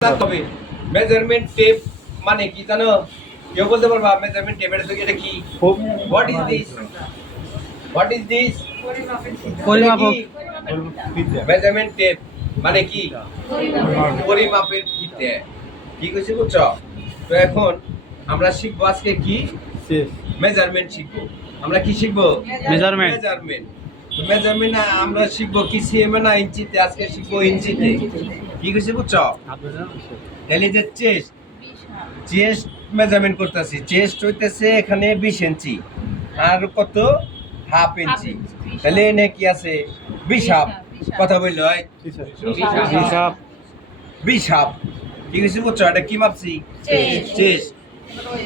তবে measurement tape মানে কি জানো? কেউ বলতে পারবা মেজারমেন্ট টেপের এটা কি? What is this? What is this? পরিমাপক। মেজারমেন্ট টেপ মানে কি? পরিমাপের ফিতে। কি কইছি বুঝছো? তো এখন আমরা শিখবো আজকে কি? মেজারমেন্ট শিখবো। আমরা কি শিখবো? মেজারমেন্ট। মেজারমেন্ট। তো মেজারমেন্ট আমরা শিখবো কি সিএম না ইঞ্চিতে? আজকে শিখবো ইঞ্চিতে। কি কইছি বুঝছো? তাহলে যে চেস্ট মেজারমেন্ট করতেছি, চেস্ট হইতেছে এখানে 20 ইঞ্চি আর কত হাফ ইঞ্চি, তাহলে এনে কি আছে 20 হাফ। কথা বললো 20 হাফ। কি কিছু বুঝছো? এটা কি মাপছি? চেস্ট।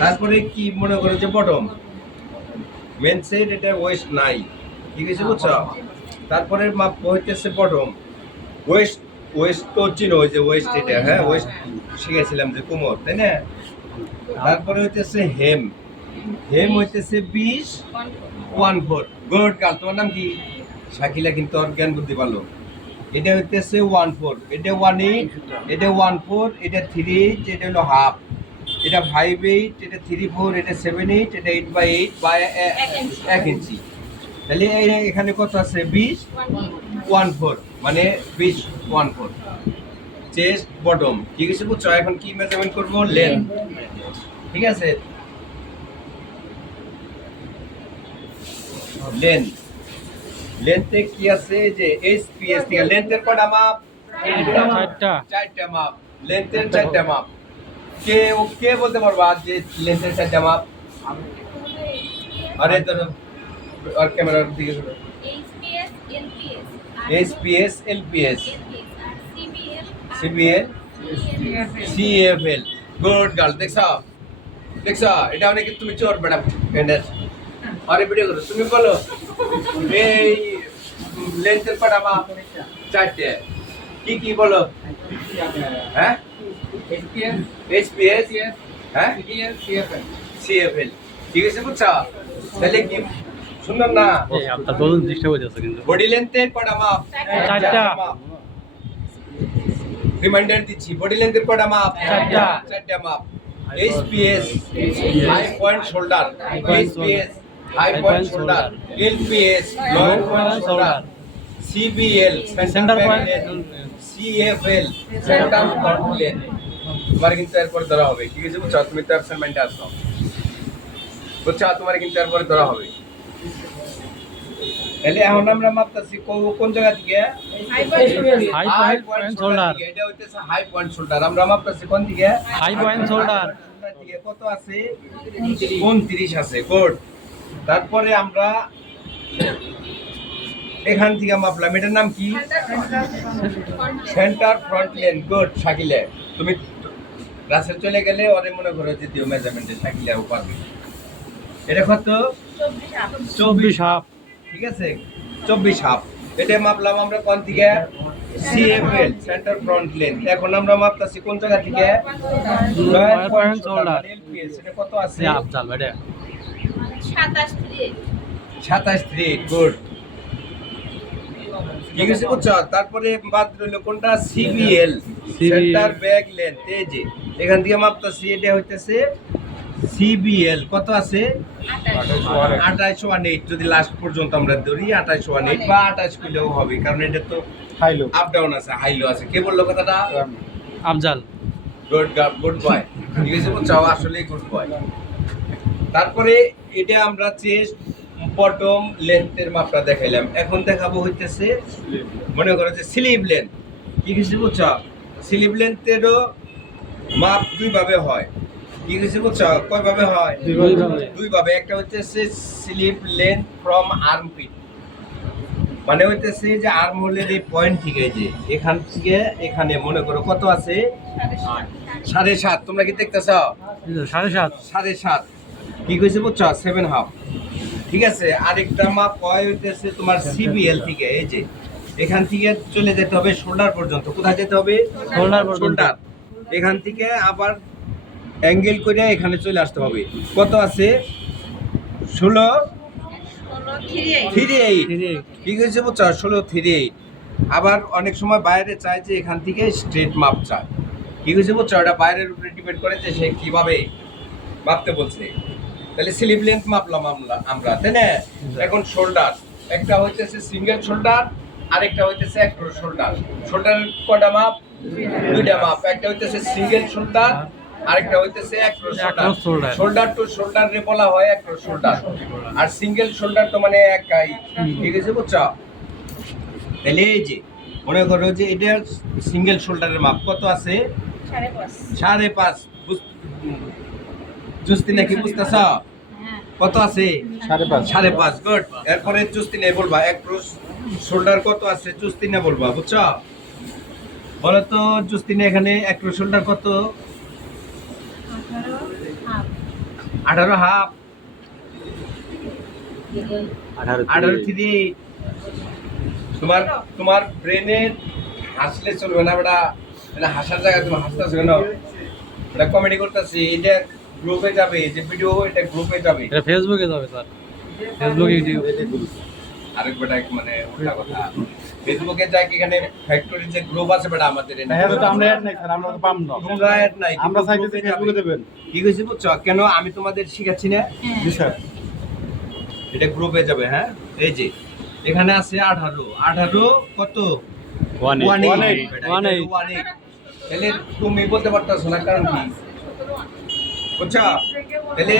তারপরে কি মনে করো যে বটম মেন সাইড, এটা ওয়েস্ট নাই। কি কিছু বুঝছো? তারপরে মাপ হইতেছে বটম। ওয়েস্ট ওয়েস্ট তো চিনো, ওই যে ওয়েস্ট, এটা হ্যাঁ ওয়েস্ট শিখেছিলাম যে কোমর, তাই না? তারপরে হইতেছে হেম। হেম হইতেছে 20 গুড গার্ল। তোমার নাম কি? শাকিলা, কিন্তু ওর জ্ঞান বুদ্ধি ভালো। এটা হইতেছে 14, এটা 18, এটা 14, এটা 38, এটা হলো হাফ, এটা 58, এটা 34, এটা 78, এটা 8/8 বা 1 ইঞ্চি। তাহলে এখানে কত আছে? 20 মানে 20 চেস্ট বটম। কি কিছু বুঝছো? এখন কি মেজারমেন্ট করবো? লেন্থ। ঠিক আছে, লেন্থ। লেন্থে কি আছে যে এসপিএস থেকে লেন্থের কয়টা মাপ? চারটা মাপ। লেন্থের 4টা মাপ। কে কে বলতে পারবা যে লেন্থের 4টা মাপ? আরে তো আর ক্যামেরার দিকে SPS, LPS, CBL, CFL. Good girl. দেখছো দেখছো, এটা অনেক তুমি চোর ম্যাডাম এন্ডার। আরে ভিডিও করো, তুমি বলো এই লেন্থের কয়টা মাপ? 4টে। কি কি বলো? হ্যাঁ এসপিএস, হ্যাঁ সিএফএল। ঠিক আছে বুঝছো? তাহলে কি সুন্দর না? আপনার বলুন চেষ্টা করতেছে কিন্তু বডি লেন্থের কয়টা মাপ? 4টা। রিমাইন্ডার দিচ্ছি, বডি লেন্থের কয়টা মাপ? 4টা। 4টা মাপ। HPS high point shoulder, HPS high point shoulder, LPS lower point shoulder, CBL centre point length, CFL centre front length. তোমার কিন্তু এরপরে ধরা হবে। ঠিক আছে বুঝছো? তুমি তো অ্যাবসেন্টমেন্টে আসছো বুঝছো? তোমার কিন্তু এরপরে ধরা হবে। তাহলে এখন আমরা মাপতাছি কোন জায়গা থেকে? High point shoulder. এটা হইতেছে হাই পয়েন্ট শোল্ডার। আমরা মাপতাছি কোন দিকে? High point shoulder. থেকে কত আছে? 29 আছে। গুড। তারপরে আমরা এখান থেকে মাপলাম, এটার নাম কি? Centre front lane. গুড শাকিলে, তুমি রাসেল চলে গেলে ওরে মনে করো যে দিও মেজারমেন্টে, শাকিলে ও পারবে। এটা কত? 24 হাফ। ঠিক আছে, 24 হাফ। এটা মাপলাম আমরা কোন থেকে? CFL centre front lane. এখন আমরা মাপতাছি কোন জায়গা থেকে? Lower point shoulder, LPS. এটা কত আছে? আফজাল বেটা 27 গুড। ঠিক আছে বুঝছো? তারপরে বাদ রইল কোনটা? CBL centre back length. এই যে এখান থেকে মাপতাছি, এটা হইতেছে সিবিএল। কত আছে? 2818। যদি লাস্ট পর্যন্ত আমরা ধরি 2818 বা 28 করলেও হবে, কারণ এটা তো হাইলো আপ ডাউন আছে, হাইলো আছে। কে বললো কথাটা? আফজাল। Good boy. ঠিক আছে বুঝছো? আসলে গুড বয়। তারপরে এটা আমরা চেস্ট বটম লেন্থের মাপটা দেখাইলাম। এখন দেখাবো হইতেছে মনে করো যে স্লিভ লেন্থ। কি কিছু বুঝছো? স্লিভ লেন্থেরও মাপ দুই ভাবে হয়। কি কিছু বুঝছো? কয় ভাবে হয়? দুই ভাবে। একটা হইতেছে স্লিভ লেন্থ ফ্রম আর্মপিট, মানে হইতেছে যে আর্ম হোলের এই পয়েন্ট থেকে, যে এখান থেকে এখানে মনে করো কত আছে? 7.5। তোমরা কি দেখতেছ? 7.5। কি কইছে বুঝছো? 7 হাফ। ঠিক আছে। আরেকটা মাপ হইতেছে তোমার সিবিএল থেকে, এই যে এখান থেকে চলে যেতে হবে শোল্ডার পর্যন্ত। কোথায় যেতে হবে? শোল্ডার। এখান থেকে আবার অ্যাঙ্গেল করে এখানে চলে আসতে হবে। কত আছে? 16.38। ঠিক আছে বুঝছো? 16.38। আবার অনেক সময় বাইরে চায় যে এখান থেকে স্ট্রেট মাপ চায়, কি হয়েছে বুঝছো, ওটা বাইরের উপরে ডিপেন্ড করে যে সে কিভাবে মাপতে বলছে। তাহলে স্লিভ লেন্থ মাপলাম আমরা তাই না। এখন শোল্ডার, একটা হইতেছে সিঙ্গেল শোল্ডার, আরেকটা হইতেছে অ্যাক্রস শোল্ডার। শোল্ডারের কয়টা মাপ? দুইটা মাপ। একটা হইতেছে সিঙ্গেল শোল্ডার, আরেকটা হইতেছে across shoulder. Shoulder two shoulder রে বলা হয় অ্যাক্রস শোল্ডার, আর সিঙ্গেল শোল্ডার তো মানে একাই। ঠিক আছে বুঝছো। তাহলে এই যে মনে করো যে এটা সিঙ্গেল শোল্ডারের মাপ কত আছে? 5.5। জুস্তি নাকি বুঝতেছ? কত আছে? 5.5। গুড। এরপরে জুস্তি নেই বলবা অ্যাক্রস শোল্ডার কত আছে, জুস্তি না বলবা, বুঝছো? বলো তো জুস্তি না এখানে অ্যাক্রস শোল্ডার কত? 18.5। 18.3। তোমার ব্রেনে হাসলে চলবে না বেটা, এটা হাসার জায়গায় তুমি হাসতেছো কেন? এটা কমেডি করতেছি, এটা গ্রুপে যাবে, যে ভিডিও এটা গ্রুপে যাবে, এটা ফেসবুকে যাবে স্যার, ফেসবুক ইউটিউব। আরেক বেটা মানে ওটা কথা ফেসবুকে যায় কি, এখানে ফ্যাক্টরি যে গ্রুপ আছে বেটা আমাদের আমরা অ্যাড নাই স্যার, আমরা তো পাম না। তোমরা অ্যাড নাই, আমরা চাইতেছি ফেসবুকে দেবেন। কি কইছি বুঝছো? কেন আমি তোমাদের শিখাচ্ছি না? জি স্যার। এটা গ্রুপে যাবে। হ্যাঁ এই যে এখানে আছে 18 কত? 18। তাহলে তুমি বলতে পারতেছো না কারণ কি? বুঝছো? তাহলে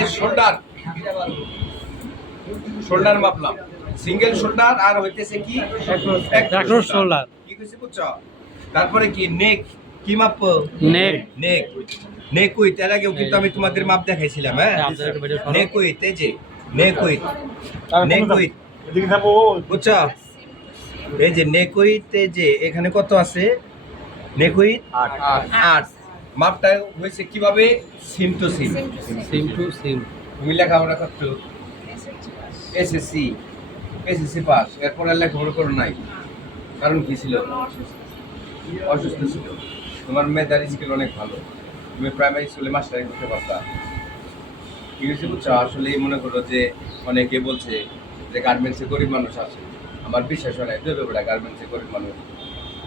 শোল্ডার মাপলাম, সিঙ্গেল শোল্ডার, আর হইতেছে কি অ্যাক্রস শোল্ডার। কি কইছি বুঝছো? তারপরে কি নেক, কি মাপবো? নেক উইথ। এর আগেও কিন্তু আমি তোমাদের মাপ দেখাইছিলাম। হ্যাঁ নেক উইথ, এই যে নেক উইথ এদিকে যাবো। বুঝছো? এই যে নেক উইথ, এই যে এখানে কত আছে? নেক উইথ 8। মাপটা হয়েছে কিভাবে? সিম টু সিম। তুমি লেখাপড়া করছো এসএসসি পাস, এরপর আর লেখাপড়া করো নাই, কারণ কি ছিল? অসুস্থ ছিল। তোমার মেধার স্কিল অনেক ভালো, তুমি প্রাইমারি স্কুলে মাস্টারি করতে পারতা। ঠিক আছে বুঝছো? আসলে মনে করো যে অনেকে বলছে যে গার্মেন্টসে গরিব মানুষ আছে, আমার বিশ্বাস হয় না দেবে বেটা গার্মেন্টসে গরিব মানুষ।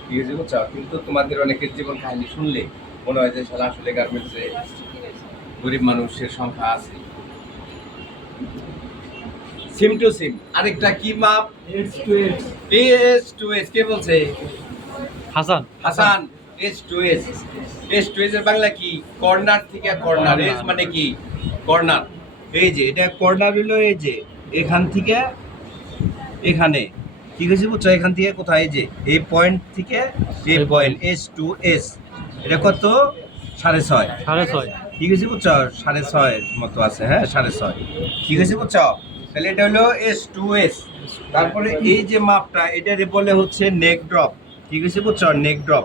ঠিক আছে বুঝছো? কিন্তু তোমাদের অনেকের জীবন কাহিনী শুনলে মনে হয় যে সারা আসলে গার্মেন্টসে গরিব মানুষের সংখ্যা আছে। সিম টু সিম। আরেকটা কি মাপ? S two S. কে বলছে? হাসান। এস টু এস এর বাংলা কি? কর্নার থেকে কর্নার। এস মানে কি? কর্নার। এই যে এটা কর্নার হলো এই যে এখান থেকে এখানে। ঠিক আছে বুঝছো? এখান থেকে কোথায়? এই যে এই পয়েন্ট থেকে এই পয়েন্ট, এস টু এস। এটা কত? 6.5। ঠিক আছে বুঝছো? 6.5 মতো আছে। হ্যাঁ 6.5। ঠিক আছে বুঝছো? তাহলে এটা হলো এস টু এস। তারপরে এই যে মাপটা, এটারে বলে হচ্ছে নেক ড্রপ। ঠিক আছে বুঝছো? নেক ড্রপ।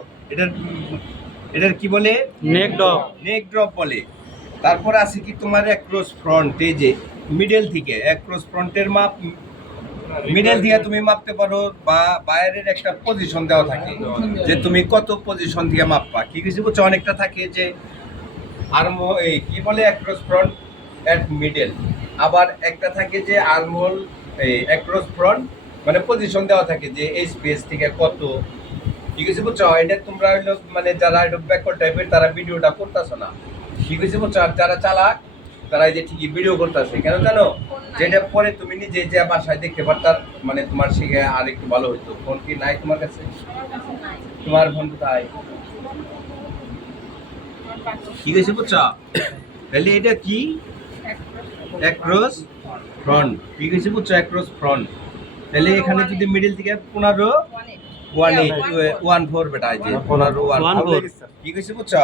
এটার কি বলে? নেক ড্রপ বলে। তারপর আছে কি তোমার অ্যাক্রস ফ্রন্ট, এই যে মিডল থেকে অ্যাক্রস ফ্রন্টের মাপ, মিডল থেকে তুমি মাপতে পারো, বা বাইরের একটা পজিশন দেওয়া থাকে যে তুমি কত পজিশন থেকে মাপবা। কি কিছু বুঝছো? অনেকটা থাকে যে আর্ম, এই কি বলে অ্যাক্রস ফ্রন্ট এট মিডল, আবার একটা থাকে যে আর্মহোল এই অ্যাক্রস ফ্রন্ট, মানে পজিশন দেওয়া থাকে যে এই স্পেস থেকে কত। ঠিক আছে বুঝছো? এটা তোমরা হইলো মানে যারা একটু ব্যাকওয়ার্ড টাইপের তারা ভিডিওটা করতেছো না। ঠিক আছে বুঝছো? আর যারা চালাক তারা এই যে ঠিকই ভিডিও করতেছে, কেন জানো? যেটা পরে তুমি নিজে যে বাসায় দেখতে পারতাম, মানে তোমার শিখে আর একটু ভালো হইতো। ফোন কি নাই তোমার কাছে? তোমার ফোন কোথায়? ঠিক আছে বুঝছো? তাহলে এটা কি? Across front. ঠিক আছে বুঝছো? Across front. তাহলে এখানে যদি মিডল থেকে 15.18 বেটা, এই যে 15.14। ঠিক আছে বুঝছো?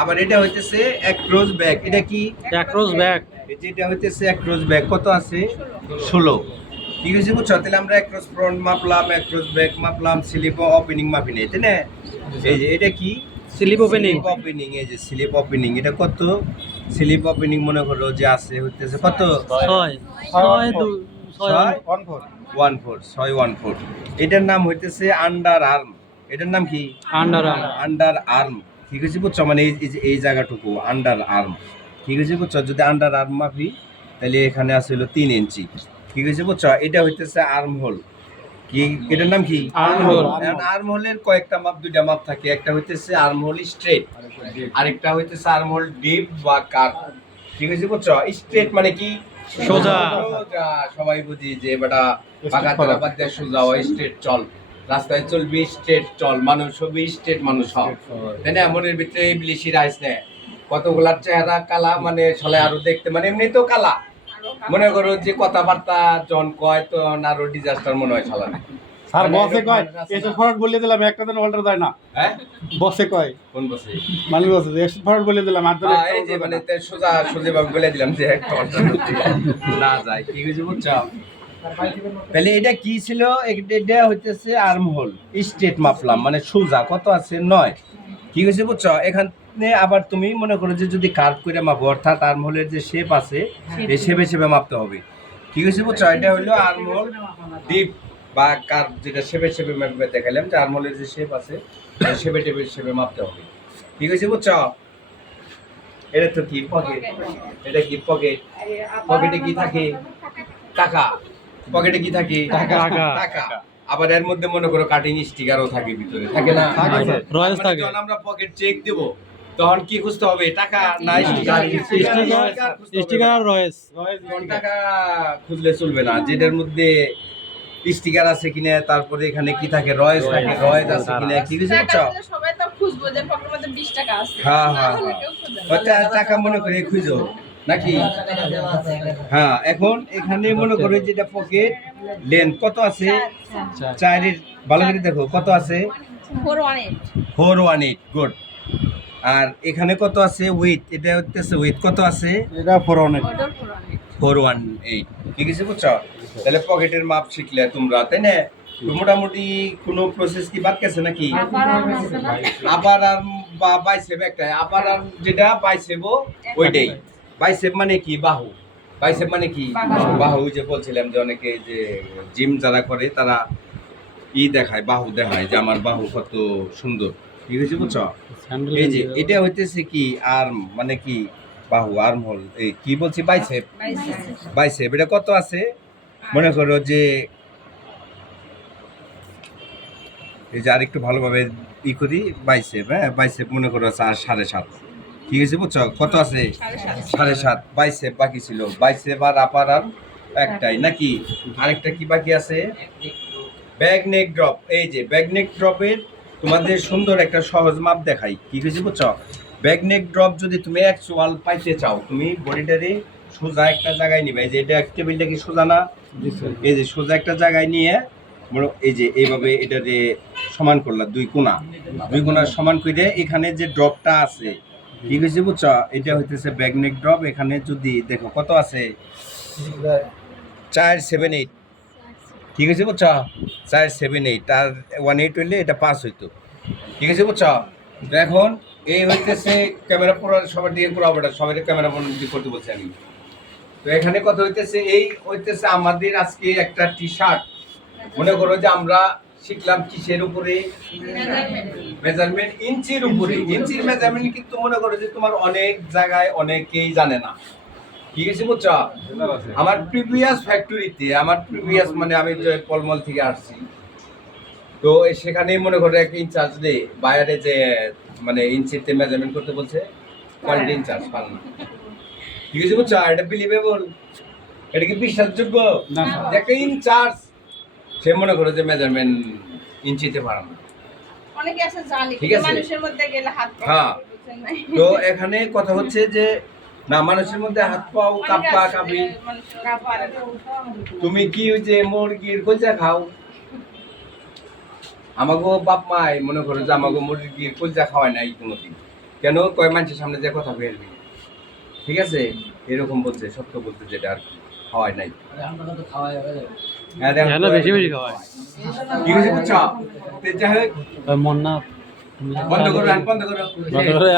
আবার এটা হইতেছে অ্যাক্রস ব্যাক। এটা কি? Across back. যেটা হইতেছে অ্যাক্রস ব্যাক, কত আছে? 16। ঠিক আছে বুঝছো? তাহলে আমরা অ্যাক্রস ফ্রন্ট মাপলাম, অ্যাক্রস ব্যাক মাপলাম, স্লিপ ওপেনিং মাপি নাই, তাই না? এই যে এটা কি? Slip opening. এই যে স্লিপ ওপেনিং, এটা কত? স্লিপ ওপেনিং মনে করো যে আছে হইতেছে কত? 6.14। এটার নাম হইতেছে আন্ডার আর্ম। এটার নাম কি? Under arm. ঠিক আছে বুঝছো? মানে এই জায়গাটুকু আন্ডার আর্ম। ঠিক আছে বুঝছো? যদি আন্ডার আর্ম মাপি তাহলে এখানে আছে হলো 3 ইঞ্চি। ঠিক আছে বুঝছো? এটা হইতেছে আর্ম হোল। কি এটার নাম কি আর্মহোল। আর্মহোলের কয়েকটা মাপ, দুইটা মাপ থাকে। একটা হইতেছে আর্মহোল স্ট্রেট, আরেকটা হইতেছে আর্মহোল ডিপ বা কার্ভ। ঠিক আছে, বুঝছো? স্ট্রেট মানে কি সোজা। সোজা। সবাই বুঝি যে বেটা পাকা তারা বাদ দিয়ে সোজা হয়, স্ট্রেট চল, রাস্তায় চলবি স্ট্রেট চল, মানুষ হবি স্ট্রেট মানুষ হও, তাই না? মনের ভিতরে ইবলিশি রাইস নেয়, কতগুলার চেহারা কালা, মানে সলে আরো দেখতে মানে এমনি তো কালা। মনে করো যে কথাবার্তা জন কয় তো আরো ডিজাস্টার মনে হয় সালা। স্যার মানে বসে এরকম কয় মানুষ আছে এসব না? ফরওয়ার্ড বলে দিলাম একটা দিন অল্টার যায় না। হ্যাঁ, বসে কয় কোন বসে? মানুষ বসে এসব ফরওয়ার্ড বলে দিলাম আর দিন এই যে মানে তে সোজা সোজা ভাবে বলে দিলাম যে একটা অল্টারনেটিভ না যায়। ঠিক আছে, বুঝছো? তাহলে এটা কি ছিল? এটা হইতেছে আর্ম হোল স্ট্রেট মাপলাম, মানে সোজা কত আছে 9। ঠিক আছে, বুঝছো? এখানে আবার তুমি মনে করো যে যদি কার্ভ করে মাপো, অর্থাৎ আর্ম হোলের যে শেপ আছে এই শেপে শেপে মাপতে হবে। ঠিক আছে, বুঝছো? এটা হলো আর্ম হোল ডিপ বা কার্ভ, যেটা শেপে শেপে মাপবে দেখালাম যে আর্ম হোলের যে শেপ আছে শেপে টেপে শেপে মাপতে হবে। ঠিক আছে, বুঝছো? এটা তো কি পকেট, এটা কি পকেট, পকেটে কি থাকে? টাকা। পকেটে কি থাকে? টাকা। টাকা। আবার এর মধ্যে মনে করো কাটিং স্টিকারও থাকে ভিতরে, থাকে না? থাকে, স্যার। রয়েস মানে থাকে। যখন আমরা পকেট চেক দেব তখন কি খুঁজতে হবে? টাকা না স্টিকার? স্টিকার আর রয়েস। টাকা খুঁজলে চলবে না, যেটার মধ্যে স্টিকার আছে কিনা, তারপরে এখানে কি থাকে? রয়েস থাকে, রয়েস আছে কিনা। কি বুঝছো? টাকা দিলে সবাই তো খুঁজবো যে পকেটের মধ্যে 20 টাকা আছে। হ্যাঁ, হ্যাঁ, তাহলে হ্যাঁ। কেউ খুঁজে না। ওটা টাকা মনে করে খুঁজো নাকি? হ্যাঁ, এখন এখানে মনে করো যেটা পকেট লেন্থ কত আছে? 4 ভালো করে দেখো কত আছে? 418 418। গুড। আর এখানে কত আছে? উইথ, এটা হচ্ছে উইথ কত আছে? এটা ফরওয়ার্ড ওটার 418 418। ঠিক আছে, বুঝছো? তাহলে পকেটের মাপ শিখলে তোমরা, তাই না? তো মোটামুটি কোনো প্রসেস কি বাদ গেছে নাকি? আপার আর বা বাইসেপ একটাই, আপার আর যেটা বাইসেপও ওইটাই। বাইসেপ মানে কি? বাহু। বাইসেপ মানে কি? বাহু। যে বলছিলাম যে অনেকে যে জিম যারা করে তারা দেখায়, বাহু দেখায় যে আমার বাহু কত সুন্দর। ঠিক আছে, বুঝছো? এই যে এটা হইতেছে কি আর্ম, মানে কি বাহু, আর্ম হোল। এই কি বলছি? বাইসেপ। বাইসেপ এটা কত আছে? মনে করো যে এই যে আরেকটু ভালোভাবে করি, বাইসেপ। হ্যাঁ, বাইসেপ মনে করো 7.5। ঠিক আছে, বুঝছো? কত আছে? 7.5। বাইসেপ বাকি ছিল, বাইসেপ আর আপার আর একটাই নাকি? আরেকটা কি বাকি আছে? Back neck drop. এই যে ব্যাক নেক ড্রপের তোমাদের সুন্দর একটা সহজ মাপ দেখাই। কি হয়েছে, বুঝছো? ব্যাক নেক ড্রপ যদি তুমি অ্যাকচুয়াল পাইতে চাও, তুমি বডিটারে সোজা একটা জায়গায় নিবে। এই যে এটা টেবিলটা কি সোজা না? এই যে সোজা একটা জায়গায় নিয়ে এই যে এইভাবে এটাতে সমান করলা, দুই কোণা সমান করে এখানে যে ড্রপটা আছে, ঠিক আছে, বুঝছো? এটা হইতেছে ব্যাক নেক ড্রপ। এখানে যদি দেখো কত আছে? 478। ঠিক আছে, বুঝছো? 478 আর 18 হইলে এটা 5 হইতো। ঠিক আছে, বুঝছো? তো এখন এই হইতেছে ক্যামেরা পুরো সবার দিকে পুরো অবটা সবাই ক্যামেরা বন্ধ করতে বলছি আমি। তো এখানে কত হইতেছে? এই হইতেছে আমাদের আজকে একটা টি শার্ট। মনে করো যে আমরা শিখলাম কিসের উপরে? মেজারমেন্ট ইঞ্চির উপরে। ইঞ্চির মেজারমেন্ট কিন্তু মনে করো যে তোমার অনেক জায়গায় অনেকেই জানে না। ঠিক আছে, বুঝছো? আমার প্রিভিয়াস ফ্যাক্টরিতে, আমার প্রিভিয়াস মানে আমি যে পলমল থেকে আসছি, তো সেখানেই মনে করো এক ইনচার্জ রে বাইরে যে মানে ইঞ্চিতে মেজারমেন্ট করতে বলছে, কোয়ালিটি ইনচার্জ পান না। ঠিক আছে, বুঝছো? এটা বিলিভেবল? এটা কি বিশ্বাসযোগ্য? না। যে একটা ইনচার্জ সে মনে করো যে মেজারমেন্ট ইঞ্চিতে পারে না। অনেকে আছে জানি ঠিক কিন্তু আছে। মানুষের মধ্যে গেলে হাত পা হ্যাঁ। বুঝছেন নাই। তো এখানে কথা হচ্ছে যে না, মানুষের মধ্যে হাত পাও অনেকে কাঁপা আছে কাঁপি। যে মানুষের গা পারে না। তুমি কি ওই যে মুরগির কলজা খাও? আমাগো বাপ মাই মনে করো যে আমাগো মুরগির কলজা খাওয়ায় নাই কোনোদিন। কেন? কয় মানুষের সামনে যে কথা বেরবি। ঠিক আছে, এরকম বলছে, সত্য বলতে যেটা আর কি, খাওয়ায় নাই। হ্যাঁ, দেখো, হ্যাঁ না, বেশি বেশি খাওয়ায়। ঠিক আছে, বুঝছো? তো যাই হোক, মন না বন্ধ করো, বন্ধ করো। বন্ধ করে